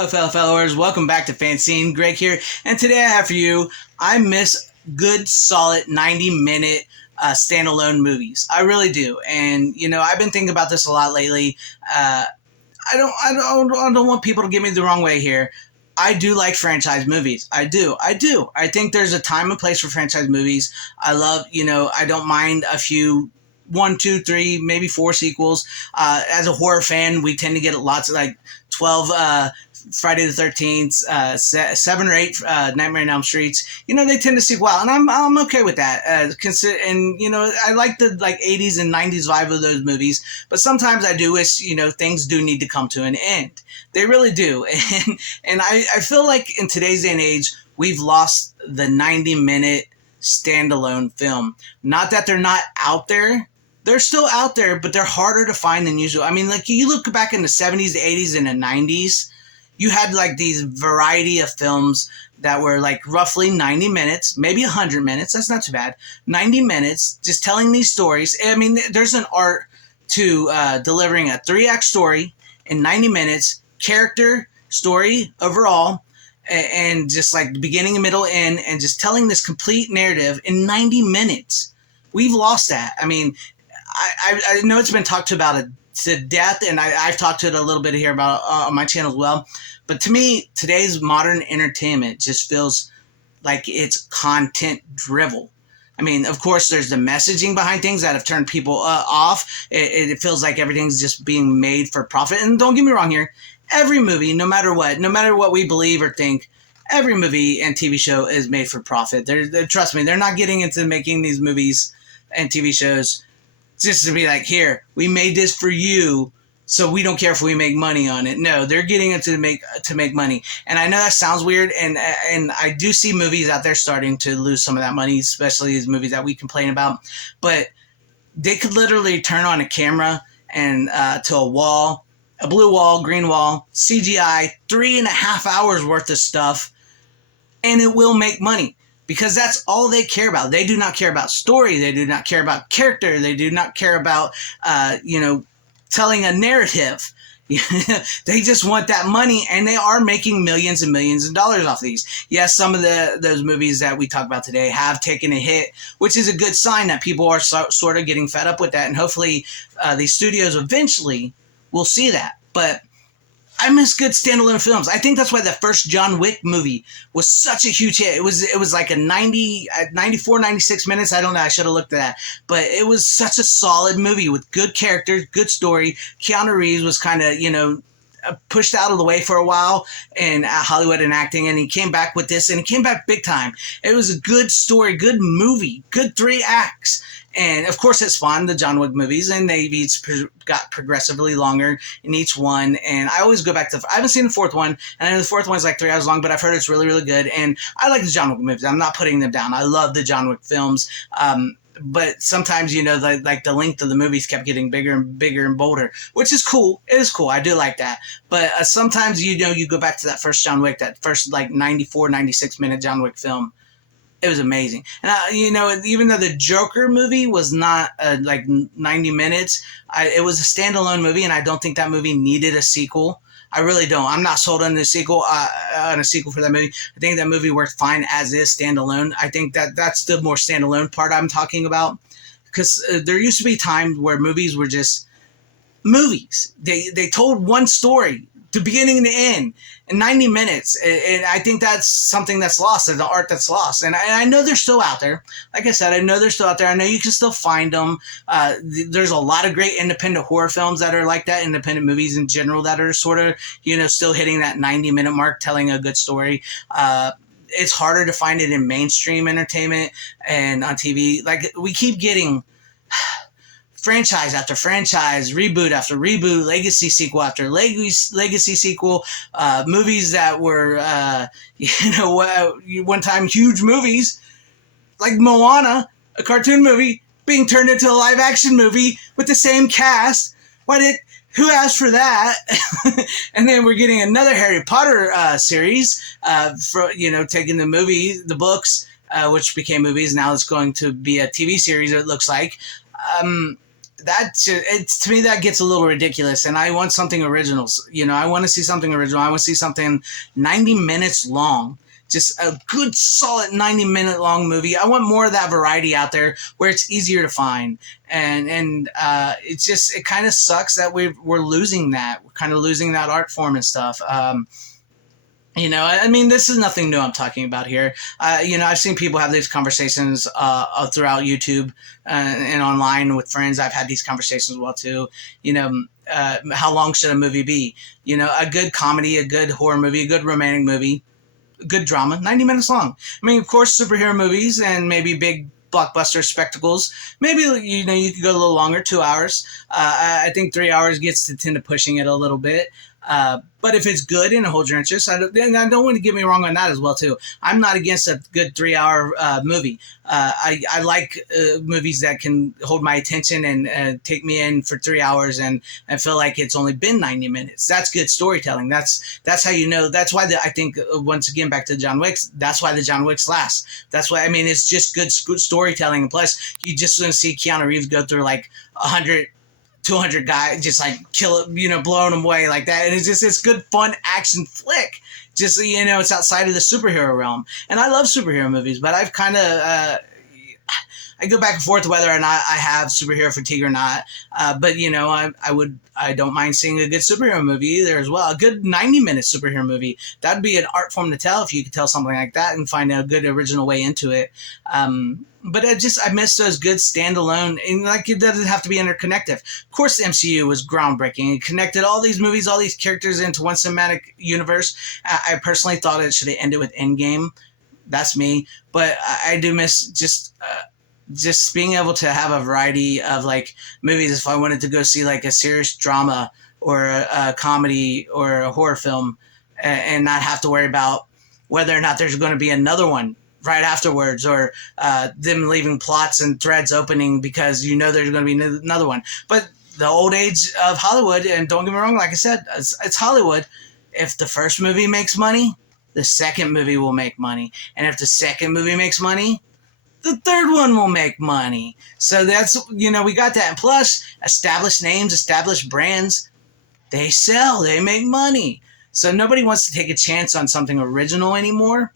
Hello, fellow followers. Welcome back to FanZcene. Greg here, and today I have for you. I miss good, solid 90-minute standalone movies. I really do, and I've been thinking about this a lot lately. I don't want people to get me the wrong way here. I do like franchise movies. I do. I think there's a time and place for franchise movies. I love, I don't mind a few, one, two, three, maybe four sequels. As a horror fan, we tend to get lots of 12 Friday the 13th, 7 or 8 Nightmare on Elm Streets. They tend to sequel out, and I'm okay with that. I like the 80s and 90s vibe of those movies, but sometimes I do wish, things do need to come to an end. They really do. And I feel like in today's day and age, we've lost the 90-minute standalone film. Not that they're not out there. They're still out there, but they're harder to find than usual. I mean, you look back in the 70s, the 80s, and the 90s, you had these variety of films that were roughly 90 minutes, maybe 100 minutes. That's not too bad. 90 minutes, just telling these stories. I mean, there's an art to delivering a 3-act story in 90 minutes, character, story overall, and just the beginning, middle, end, and just telling this complete narrative in 90 minutes. We've lost that. I mean, I know it's been talked about it to death, and I've talked to it a little bit here about on my channel as well. But to me, today's modern entertainment just feels like it's content drivel. I mean, of course, there's the messaging behind things that have turned people off. It feels like everything's just being made for profit. And don't get me wrong here. Every movie, no matter what we believe or think, every movie and TV show is made for profit. Trust me, they're not getting into making these movies and TV shows just to be here, we made this for you, so we don't care if we make money on it. No, they're getting it to make money. And I know that sounds weird, and I do see movies out there starting to lose some of that money, especially these movies that we complain about. But they could literally turn on a camera and to a wall, a blue wall, green wall, CGI, 3.5 hours worth of stuff, and it will make money. Because that's all they care about. They do not care about story. They do not care about character. They do not care about, telling a narrative. They just want that money, and they are making millions and millions of dollars off these. Yes, some of those movies that we talk about today have taken a hit, which is a good sign that people are sort of getting fed up with that, and hopefully these studios eventually will see that. But I miss good standalone films. I think that's why the first John Wick movie was such a huge hit. It was like a 94, 96 minutes. I don't know. I should have looked at that. But it was such a solid movie with good characters, good story. Keanu Reeves was kind of, pushed out of the way for a while in Hollywood and acting, and he came back with this, and he came back big time. It was a good story, good movie, good 3 acts. And of course, it spawned the John Wick movies, and they each got progressively longer in each one. And I always go back to, I haven't seen the 4th one, and I know the 4th one's 3 hours long, but I've heard it's really, really good. And I like the John Wick movies. I'm not putting them down. I love the John Wick films. But sometimes, the length of the movies kept getting bigger and bigger and bolder, which is cool. It is cool. I do like that. But sometimes, you go back to that first John Wick, that first 94, 96-minute John Wick film. It was amazing. And, even though the Joker movie was not 90 minutes, it was a standalone movie, and I don't think that movie needed a sequel. I really don't. I'm not sold on a sequel for that movie. I think that movie worked fine as is, standalone. I think that's the more standalone part I'm talking about. Because there used to be times where movies were just movies. They told one story, the beginning and the end, in 90 minutes. And I think that's something that's lost, and the art that's lost. And I know they're still out there. Like I said, I know they're still out there. I know you can still find them. There's a lot of great independent horror films that are like that, independent movies in general that are sort of, still hitting that 90-minute mark, telling a good story. It's harder to find it in mainstream entertainment and on TV. We keep getting franchise after franchise, reboot after reboot, legacy sequel after legacy sequel, movies that were, one time huge movies, like Moana, a cartoon movie, being turned into a live action movie with the same cast. Who asked for that? And then we're getting another Harry Potter series, taking the books, which became movies. Now it's going to be a TV series, it looks like. it's to me that gets a little ridiculous, and I want something original. I want to see something original. I want to see something 90 minutes long, just a good solid 90-minute long movie. I want more of that variety out there where it's easier to find, and it kind of sucks that we're losing that. We're kind of losing that art form and stuff. I mean, this is nothing new I'm talking about here. I've seen people have these conversations throughout YouTube and online with friends. I've had these conversations as well, too. How long should a movie be? A good comedy, a good horror movie, a good romantic movie, a good drama, 90 minutes long. I mean, of course, superhero movies and maybe big blockbuster spectacles. Maybe, you could go a little longer, 2 hours. I think 3 hours gets to tend to pushing it a little bit. But if it's good and it holds your interest, I don't want to get me wrong on that as well too. I'm not against a good 3 hour movie. I like movies that can hold my attention and take me in for 3 hours and feel like it's only been 90 minutes. That's good storytelling. That's how That's why I think once again back to John Wick's. That's why the John Wick's last. That's why it's just good storytelling. And plus, you just want to see Keanu Reeves go through like 100. 200 guys just like kill it, blowing them away like that. And it's good, fun action flick. Just, it's outside of the superhero realm. And I love superhero movies, but I've kind of, I go back and forth whether or not I have superhero fatigue or not. But I don't mind seeing a good superhero movie either as well. A good 90-minute superhero movie. That'd be an art form to tell if you could tell something like that and find a good original way into it. But I miss those good standalone, and it doesn't have to be interconnected. Of course, the MCU was groundbreaking. It connected all these movies, all these characters into one cinematic universe. I personally thought it should have ended with Endgame. That's me. But I do miss just being able to have a variety of like movies. If I wanted to go see like a serious drama or a comedy or a horror film, and not have to worry about whether or not there's going to be another one right afterwards, or them leaving plots and threads opening because there's going to be another one. But the old age of Hollywood, and don't get me wrong, like I said, it's Hollywood. If the first movie makes money, the second movie will make money. And if the second movie makes money, the third one will make money. So that's, we got that. And plus, established names, established brands, they sell, they make money. So nobody wants to take a chance on something original anymore,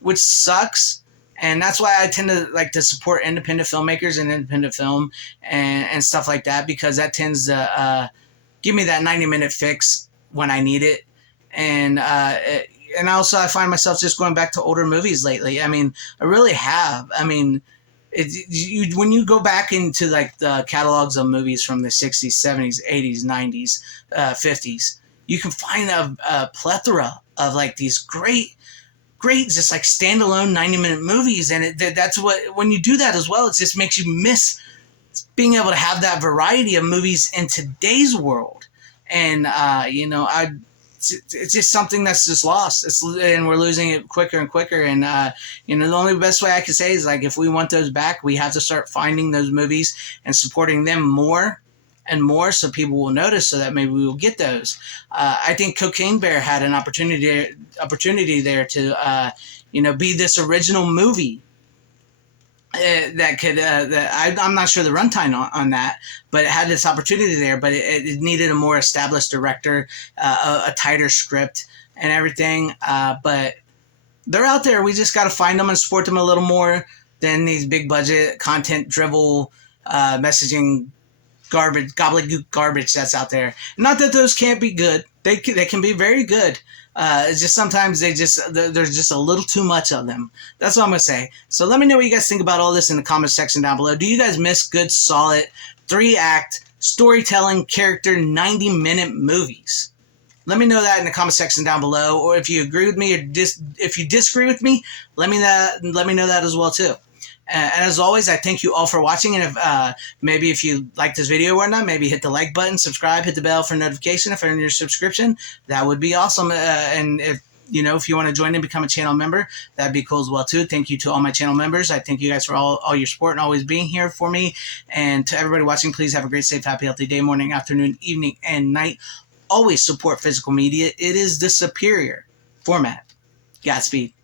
which sucks. And that's why I tend to like to support independent filmmakers and independent film and stuff like that, because that tends to give me that 90-minute fix when I need it. And also I find myself just going back to older movies lately. I mean, I really have. I mean, when you go back into like the catalogs of movies from the 60s, 70s, 80s, 90s, 50s, you can find a plethora of like these great just like standalone 90-minute movies. And that's what, when you do that as well, it just makes you miss being able to have that variety of movies in today's world. And it's just something that's just lost. And we're losing it quicker and quicker. And the only best way I can say is like, if we want those back, we have to start finding those movies and supporting them more and more, so people will notice, so that maybe we will get those. I think Cocaine Bear had an opportunity there to be this original movie that could I'm not sure the runtime on that, but it had this opportunity there. But it needed a more established director, a tighter script, and everything. But they're out there. We just got to find them and support them a little more than these big budget content drivel messaging garbage, gobbledygook garbage that's out there. Not that those can't be good. They can be very good. It's just sometimes there's just a little too much of them. That's what I'm going to say. So let me know what you guys think about all this in the comment section down below. Do you guys miss good, solid, 3-act, storytelling, character, 90-minute movies? Let me know that in the comment section down below. Or if you agree with me, or if you disagree with me, let me know that as well too. And as always, I thank you all for watching. And if you like this video or not, maybe hit the like button, subscribe, hit the bell for notification if you're in your subscription. That would be awesome. And if you want to join and become a channel member, that'd be cool as well too. Thank you to all my channel members. I thank you guys for all your support and always being here for me. And to everybody watching, please have a great, safe, happy, healthy day, morning, afternoon, evening, and night. Always support physical media. It is the superior format. Godspeed.